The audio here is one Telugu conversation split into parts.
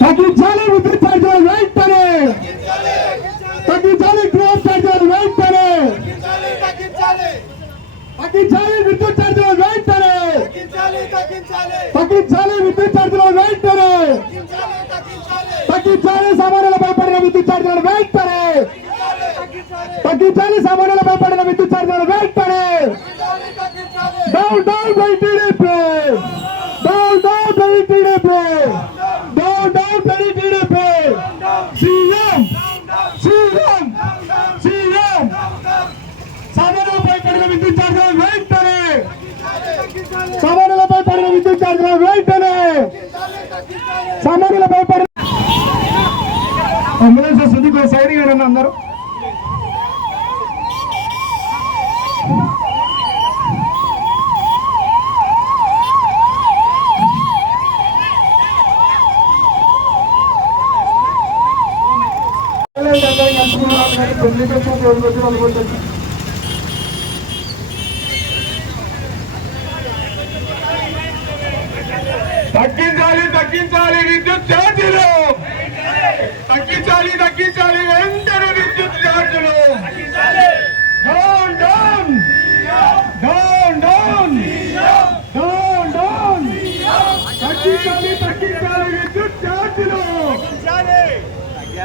తగ్గించాలి విద్యుత్ ఛార్జీలు వెంటనే! తగ్గించాలి గ్యాస్ ఛార్జీలు వెంటనే! తగ్గించాలి విద్యుత్ ఛార్జీలు వెంటనే! తగ్గించాలి విద్యుత్ ఛార్జీలు వెంటనే! తగ్గించాలి సామాన్యులపై పడిన విద్యుత్ ఛార్జీలు వెంటనే! తగ్గించాలి సామాన్యులపై పడిన విద్యుత్ ఛార్జీలు వెంటనే డౌన్ డౌన్ బై టీడీపీ సామాన్యుల భయపడి అంబులెన్స్ వస్తుంది కొంచెం సైడ్ గారు అందరూ. అందరం కలుసుకున్నాం కానీ పెళ్ళి కోసం కోరుకుంటున్నాం అనుకుంటున్నాం విద్యుత్ ఛార్జీలు. తగ్గించాలి తగ్గించాలి వెంటనే విద్యుత్ ఛార్జీలు. Down down down down down down తగ్గించాలి తగ్గించాలి విద్యుత్ ఛార్జీలు.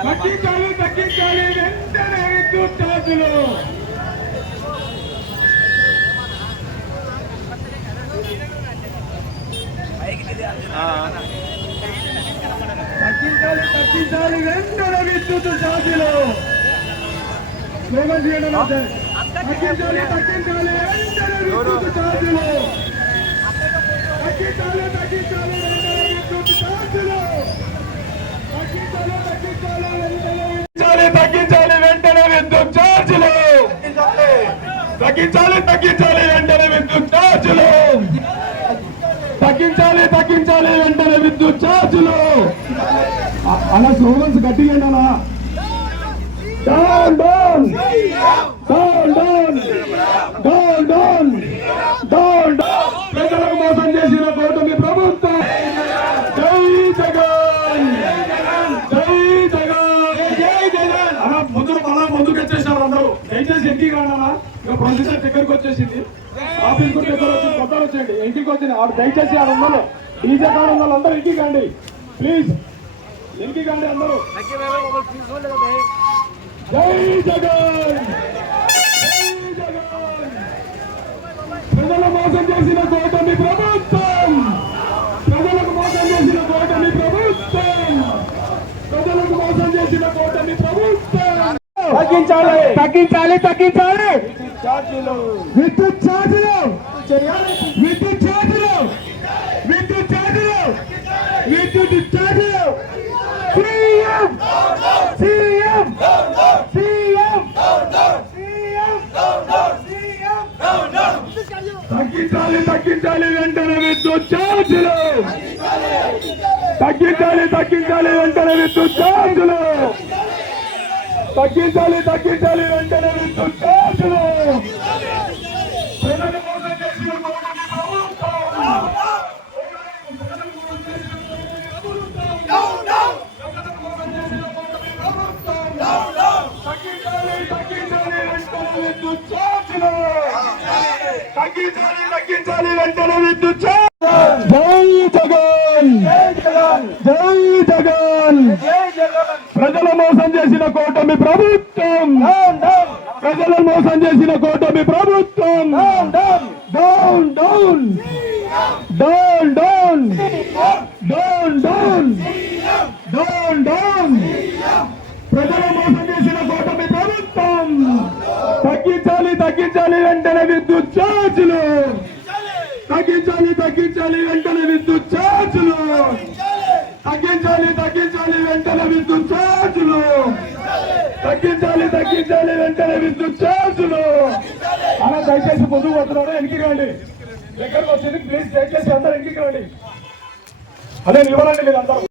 తగ్గించాలి తగ్గించాలి వెంటనే విద్యుత్ ఛార్జీలు. తగ్గించాలి వెంటనే విద్యుత్ ఛార్జీలు. స్లోగన్ చేయడం అంటే తగ్గించాలి తగ్గించాలి వెంటనే విద్యుత్ ఛార్జీలు. తగ్గించాలి తగ్గించాలి వెంటనే విద్యుత్ ఛార్జీలు. తగ్గించాలి తగ్గించాలి వెంటనే తగ్గించాలి వెంటనే విద్యుత్ ఛార్జీలు. తగ్గించాలి తగ్గించాలి వెంటనే విద్యుత్ ఛార్జీలు. తగ్గించాలి తగ్గించాలి వెంటనే విద్యుత్ ఛార్జీలు. అలా స్లోగన్స్ గట్టిగా అలా. Down down down down down down down down ప్రజలకు మోసం చేసిన కూటమి ప్రభుత్వం. జై జగన్. జై జగన్. జై జగన్. అలా ముందు అలా ముందుకు వచ్చేసినారు అందరూ. దయచేసి ఇంటికి రానా ఇక దగ్గరికి వచ్చేసింది. ఆఫీస్ కూడా దగ్గర వచ్చి కొత్తలు వచ్చేయండి. ఇంటికి వచ్చింది ఆడు దయచేసి ఆడ ఉన్నారు డీజే కాడ ఉన్న వాళ్ళందరూ ఇంటికి రండి ప్లీజ్. ఇంటికి రండి అందరూ జై జగన్! జై జగన్! ప్రజల మోసం చేసిన కూటమి ప్రభుత్వం! ప్రజలకు మోసం చేసిన కూటమి ప్రభుత్వం! ప్రజలకు మోసం చేసిన కూటమి ప్రభుత్వం! తగ్గించాలి తగ్గించాలి తగ్గించాలి! ఛార్జీలు! విద్యుత్ ఛార్జీలు విద్యుత్ ఛార్జీలు విద్యుత్ ఛార్జీలు విద్యుత్ ఛార్జీలు సీఎం సీఎం సీఎం తగ్గించాలి తగ్గించాలి వెంటనే విద్యుత్ ఛార్జీలు. తగ్గించాలి తగ్గించాలి వెంటనే విద్యుత్ ఛార్జీలు. తగ్గించాలి తగ్గించాలి వెంటనే విద్యుత్ ఛార్జీలు. తగ్గించాలి తగ్గించాలి వెంటనే విద్యుత్ ఛార్జీలు. తగ్గించాలి తగ్గించాలి వెంటనే విద్యుత్ జై జగన్! జై జగన్! ప్రజల మోసం చేసిన కూటమి ప్రభుత్వం! ప్రజల మోసం చేసిన కూటమి ప్రభుత్వం! Down down! Down down! Down down! Down down! ప్రజల మోసం చేసిన కూటమి ప్రభుత్వం తగ్గించాలి వెంటనే విద్యుత్ ఛార్జీలు. తగ్గించాలి తగ్గించాలి వెంటనే విద్యుత్ ఛార్జీలు. తగ్గించాలి తగ్గించాలి వెంటనే విద్యుత్ ఛార్జీలు. తగ్గించాలి తగ్గించాలి వెంటనే విద్యుత్ ఛార్జీలు. అలా దయచేసి ముందుకు వస్తున్నాడు వెనక్కి రండి. దగ్గరకు వచ్చింది ప్లీజ్ దయచేసి అందరూ వెనక్కి రండి. అదే నిలబడండి మీరు అందరూ.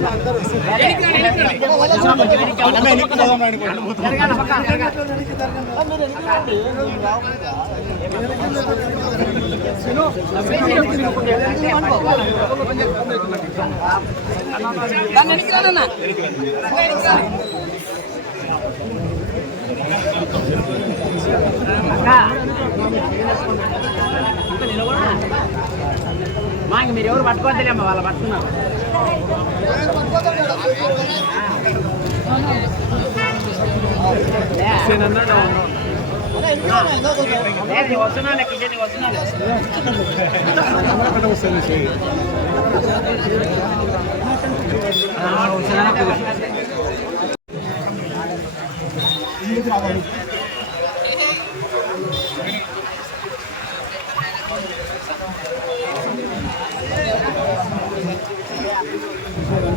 మా ఇంక మీరు ఎవరు పట్టుకోవద్దులేమ్మా వాళ్ళు పట్టుకున్నారు లేదు, నేను వస్తున్నాలే కిచెన్ వస్తున్నాలే ఆ, వస్తున్నానా ఫారం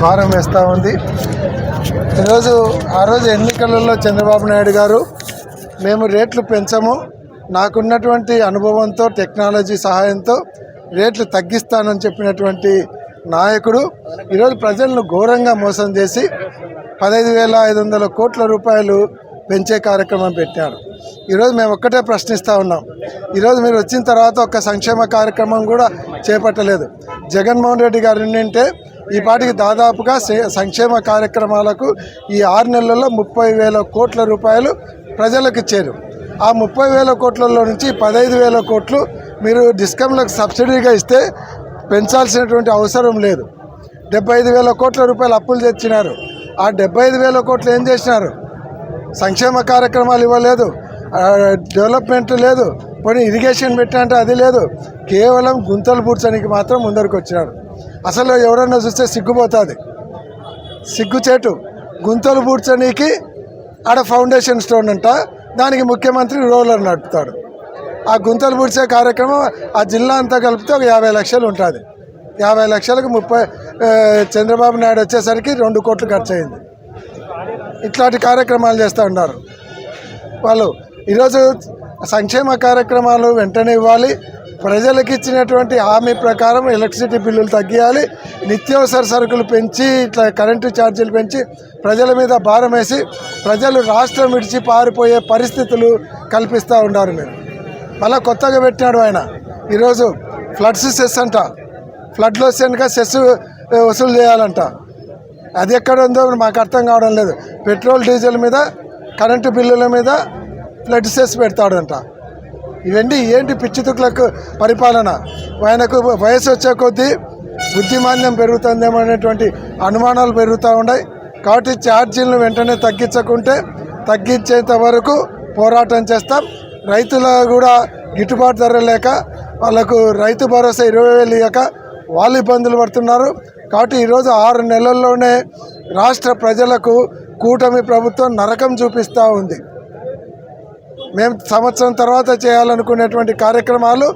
భారం వేస్తూ ఉంది. ఈరోజు ఆ రోజు ఎన్నికలలో చంద్రబాబు నాయుడు గారు మేము రేట్లు పెంచము. నాకున్నటువంటి అనుభవంతో టెక్నాలజీ సహాయంతో రేట్లు తగ్గిస్తానని చెప్పినటువంటి నాయకుడు ఈరోజు ప్రజలను ఘోరంగా మోసం చేసి పదహైదు వేల ఐదు వందల కోట్ల రూపాయలు పెంచే కార్యక్రమం పెట్టాడు ఈరోజు మేము ఒక్కటే ప్రశ్నిస్తూ ఉన్నాం. ఈరోజు మీరు వచ్చిన తర్వాత ఒక సంక్షేమ కార్యక్రమం కూడా చేపట్టలేదు. జగన్మోహన్ రెడ్డి గారు ఉండింటే ఈ పాటికి దాదాపుగా సంక్షేమ కార్యక్రమాలకు ఈ ఆరు నెలల్లో ముప్పై వేల కోట్ల రూపాయలు ప్రజలకు ఇచ్చారు ఆ ముప్పై వేల కోట్లలో నుంచి పదహైదు వేల కోట్లు మీరు డిస్కంలకు సబ్సిడీగా ఇస్తే పెంచాల్సినటువంటి అవసరం లేదు. డెబ్బై ఐదు వేల కోట్ల రూపాయలు అప్పులు తెచ్చినారు. ఆ డెబ్బై ఐదు వేల కోట్లు ఏం చేసినారు? సంక్షేమ కార్యక్రమాలు ఇవ్వలేదు. డెవలప్మెంట్ లేదు. పోనీ ఇరిగేషన్ పెట్టినంటే అది లేదు. కేవలం గుంతలు పూడ్చడానికి మాత్రం ముందరికి వచ్చినారు. అసలు ఎవరన్నా చూస్తే సిగ్గుపోతుంది. సిగ్గుచేటు. గుంతలు పూడ్చడానికి ఆడ ఫౌండేషన్ స్టోన్ అంట. దానికి ముఖ్యమంత్రి రోలర్ నడుపుతాడు. ఆ గుంతలు పూడ్చే కార్యక్రమం ఆ జిల్లా అంతా కలిపితే ఒక యాభై లక్షలు ఉంటుంది. యాభై లక్షలకు ముప్పై చంద్రబాబు నాయుడు వచ్చేసరికి రెండు కోట్లు ఖర్చు అయింది ఇట్లాంటి కార్యక్రమాలు చేస్తూ ఉన్నారు. వాళ్ళు ఈరోజు సంక్షేమ కార్యక్రమాలు వెంటనే ఇవ్వాలి. ప్రజలకు ఇచ్చినటువంటి హామీ ప్రకారం ఎలక్ట్రిసిటీ బిల్లులు తగ్గియాలి. నిత్యావసర సరుకులు పెంచి ఇట్లా కరెంటు ఛార్జీలు పెంచి ప్రజల మీద భారం వేసి ప్రజలు రాష్ట్రం విడిచి పారిపోయే పరిస్థితులు కల్పిస్తూ ఉన్నారు మీరు. మళ్ళీ కొత్తగా పెట్టినాడు ఆయన. ఈరోజు ఫ్లడ్స్ సెస్ అంట. ఫ్లడ్లో సెన్గా సెస్ వసూలు చేయాలంట. అది ఎక్కడ ఉందో మాకు అర్థం కావడం లేదు. పెట్రోల్ డీజిల్ మీద కరెంటు బిల్లుల మీద ఫ్లడ్ సెస్ పెడతాడంట. ఇవన్నీ ఏంటి పిచ్చితుకులకు పరిపాలన? ఆయనకు వయసు వచ్చే కొద్దీ బుద్ధిమాన్యం పెరుగుతుందేమో అనేటువంటి అనుమానాలు పెరుగుతూ ఉన్నాయి. కాబట్టి ఛార్జీలను వెంటనే తగ్గించకుంటే తగ్గించేంత వరకు పోరాటం చేస్తాం. రైతుల కూడా గిట్టుబాటు ధర లేక వాళ్ళకు రైతు భరోసా ఇరవై వేలు ఇవ్వక వాళ్ళు ఇబ్బందులు పడుతున్నారు. కాబట్టి ఈరోజు ఆరు నెలల్లోనే రాష్ట్ర ప్రజలకు కూటమి ప్రభుత్వం నరకం చూపిస్తూ ఉంది. మేము సంవత్సరం తర్వాత చేయాలనుకునేటువంటి కార్యక్రమాలు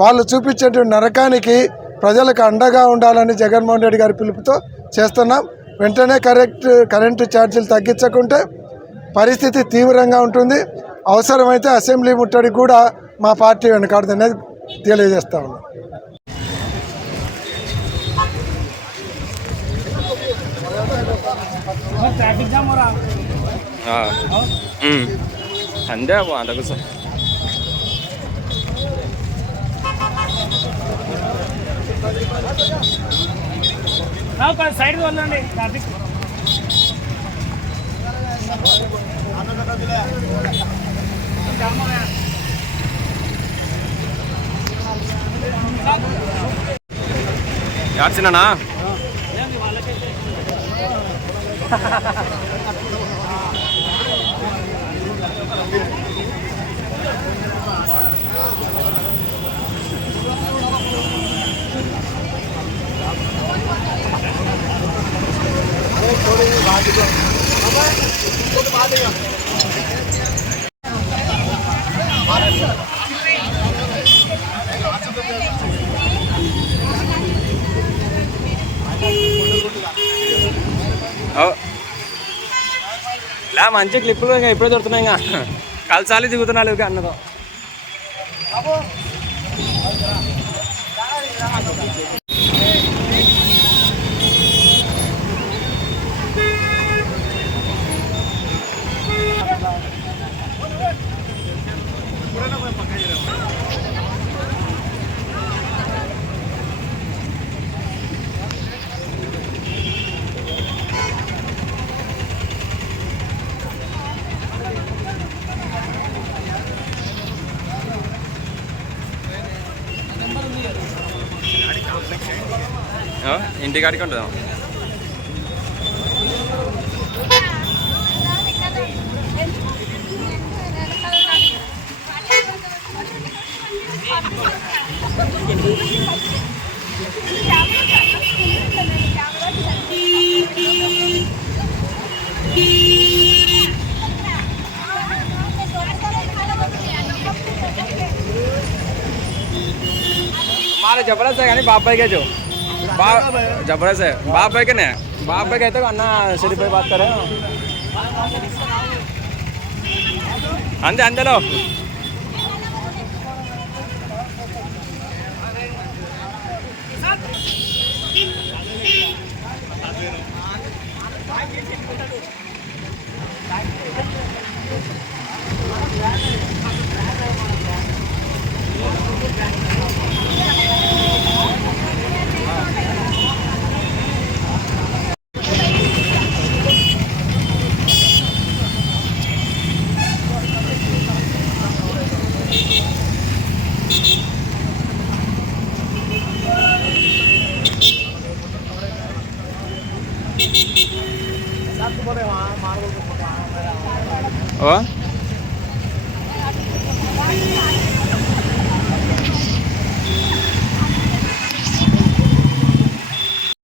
వాళ్ళు చూపించేటువంటి నరకానికి ప్రజలకు అండగా ఉండాలని జగన్మోహన్ రెడ్డి గారి పిలుపుతో చేస్తున్నాం. వెంటనే కరెక్ట్ కరెంటు ఛార్జీలు తగ్గించకుంటే పరిస్థితి తీవ్రంగా ఉంటుంది. అవసరమైతే అసెంబ్లీ ముట్టడి కూడా మా పార్టీ వెనకాడుతున్నది తెలియజేస్తా ఉన్నాం. ట్రాఫిక్ జామ్ రా అందే అంతకు సార్ సైడ్ వెళ్ళండి ట్రాఫిక్ యాడ్చినా ఇలా మంచి క్లిప్పులు ఇంకా ఇప్పుడే దొరుకుతున్నాయి ఇంకా. కలిసాలి దిగుతున్నాడు ఇక అన్నదో ഓ ഇന്ത്യക്കാരിക്കൊണ്ടോ Thank you. చాలా జబర్దస్త్ కానీ బాబాయ్కే చూ బా జబర్దస్త్ బాబాయ్కేనే? బాబాయ్కి అయితే అన్న సరిపోయి బాతారు అంతే అంతేలో.